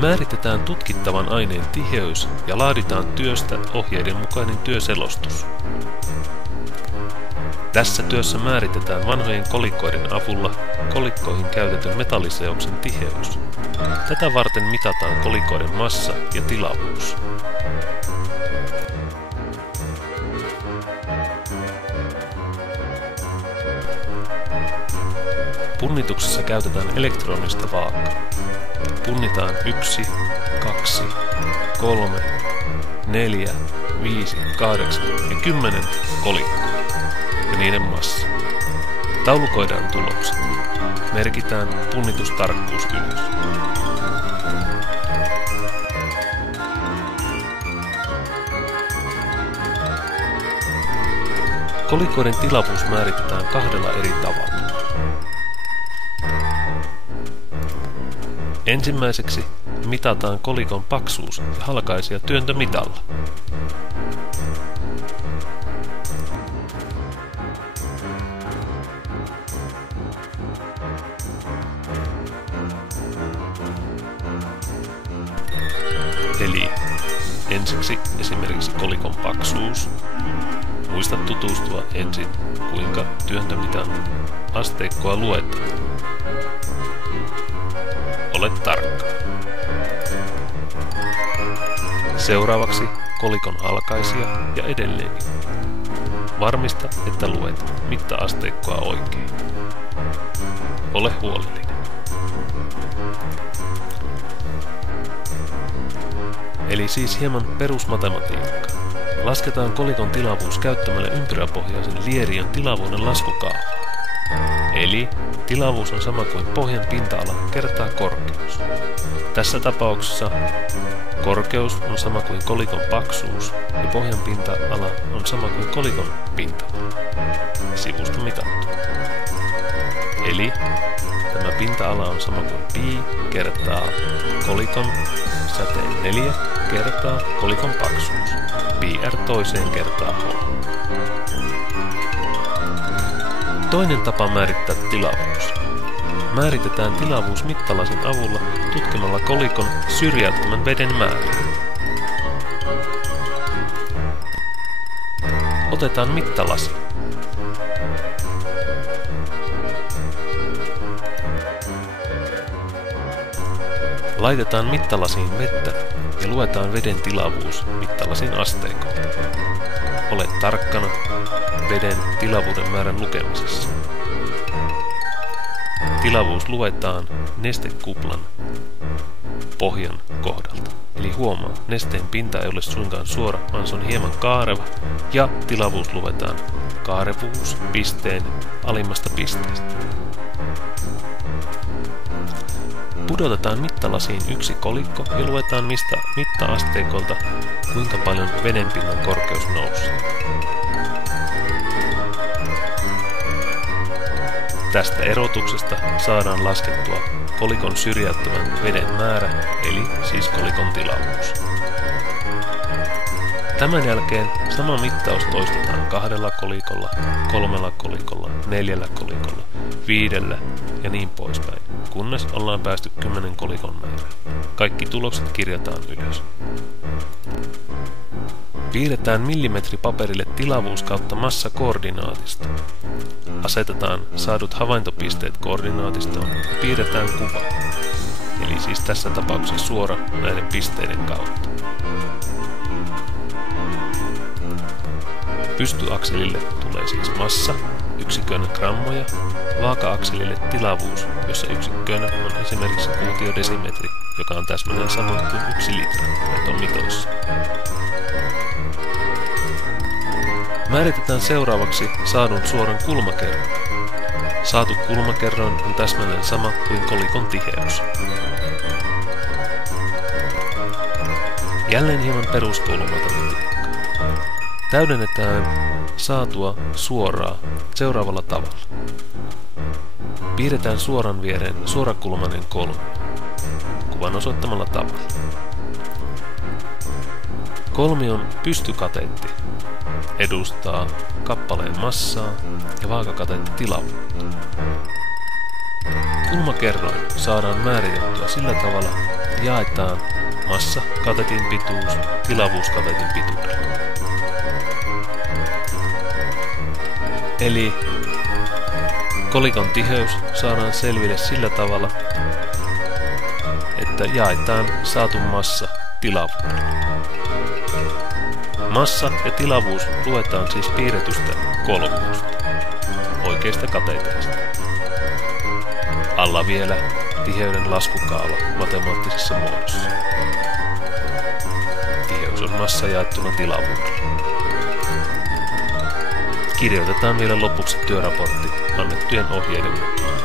Määritetään tutkittavan aineen tiheys ja laaditaan työstä ohjeiden mukainen työselostus. Tässä työssä määritetään vanhojen kolikoiden avulla kolikkoihin käytetyn metalliseoksen tiheys. Tätä varten mitataan kolikoiden massa ja tilavuus. Punnituksessa käytetään elektronista vaakaa. Punnitaan 1, 2, 3, 4, 5, 8 ja 10 kolikkoa ja niiden massa. Taulukoidaan tulokset. Merkitään punnitustarkkuus ylös. Kolikoiden tilavuus määritetään kahdella eri tavalla. Ensimmäiseksi mitataan kolikon paksuus ja halkaisija työntömitalla. Eli ensiksi esimerkiksi kolikon paksuus. Muista tutustua ensin, kuinka työntömitan asteikkoa luetaan. Ole tarkka. Seuraavaksi kolikon halkaisija ja edelleenkin. Varmista, että luet mitta-asteikkoa oikein. Ole huolellinen. Eli siis hieman perusmatematiikkaa. Lasketaan kolikon tilavuus käyttämällä ympyräpohjaisen lieriön tilavuuden laskukaavaa. Eli tilavuus on sama kuin pohjan pinta-ala kertaa korkeus. Tässä tapauksessa korkeus on sama kuin kolikon paksuus ja pohjan pinta-ala on sama kuin kolikon pinta-ala. Sivusta mitattu. Eli tämä pinta-ala on sama kuin pi kertaa kolikon säteen 4 kertaa kolikon paksuus. Pi r toiseen kertaa h. Toinen tapa määrittää tilavuus. Määritetään tilavuus mittalasin avulla tutkimalla kolikon syrjäyttämän veden määrää. Otetaan mittalasi. Laitetaan mittalasiin vettä ja luetaan veden tilavuus mittalasin asteikolta. Ole tarkkana veden tilavuuden määrän lukemisessa. Tilavuus luetaan nestekuplan pohjan kohdalta. Eli huomaa, nesteen pinta ei ole suinkaan suora, vaan se on hieman kaareva. Ja tilavuus luetaan kaarevuus pisteen alimmasta pisteestä. Pudotetaan mittalasiin yksi kolikko ja luetaan mitta-asteikolta, kuinka paljon vedenpinnan korkeus nousee. Tästä erotuksesta saadaan laskettua kolikon syrjäyttämän veden määrä, eli siis kolikon tilavuus. Tämän jälkeen sama mittaus toistetaan 2 kolikolla, 3 kolikolla, 4 kolikolla, 5 ja niin poispäin, kunnes ollaan päästy 10 kolikon määrään. Kaikki tulokset kirjataan ylös. Piirretään millimetripaperille tilavuus kautta massa koordinaatista. Asetetaan saadut havaintopisteet koordinaatistoon ja piirretään kuva, eli siis tässä tapauksessa suora näiden pisteiden kautta. Pystyakselille tulee siis massa, yksikönä grammoja, vaaka-akselille tilavuus, jossa yksikkönä on esimerkiksi kuutiodesimetri, joka on täsmälleen sama kuin 1 litra näitä mitoissa. Määritetään seuraavaksi saadun suoran kulmakerroin. Saatu kulmakerroin on täsmälleen sama kuin kolikon tiheys. Jälleen hieman peruskoulumatematiikkaa. Täydennetään saatua suoraa seuraavalla tavalla. Piirretään suoran viereen suorakulmainen kolmio kuvan osoittamalla tavalla. Kolmion pystykateetti edustaa kappaleen massaa ja vaakakateetti tilavuutta. Kulmakerroin saadaan määritettyä sillä tavalla, jaetaan massa katetin pituus tilavuus katetin pituudella. Eli kolikon tiheys saadaan selville sillä tavalla, että jaetaan saatu massa tilavuudella. Massa ja tilavuus luetaan siis piirretystä kolmiosta, oikeista kateteista. Alla vielä tiheyden laskukaava matemaattisessa muodossa. Tiheys on massa jaettuna tilavuudella. Kirjoitetaan vielä lopuksi työraportti annettujen ohjeiden mukaan.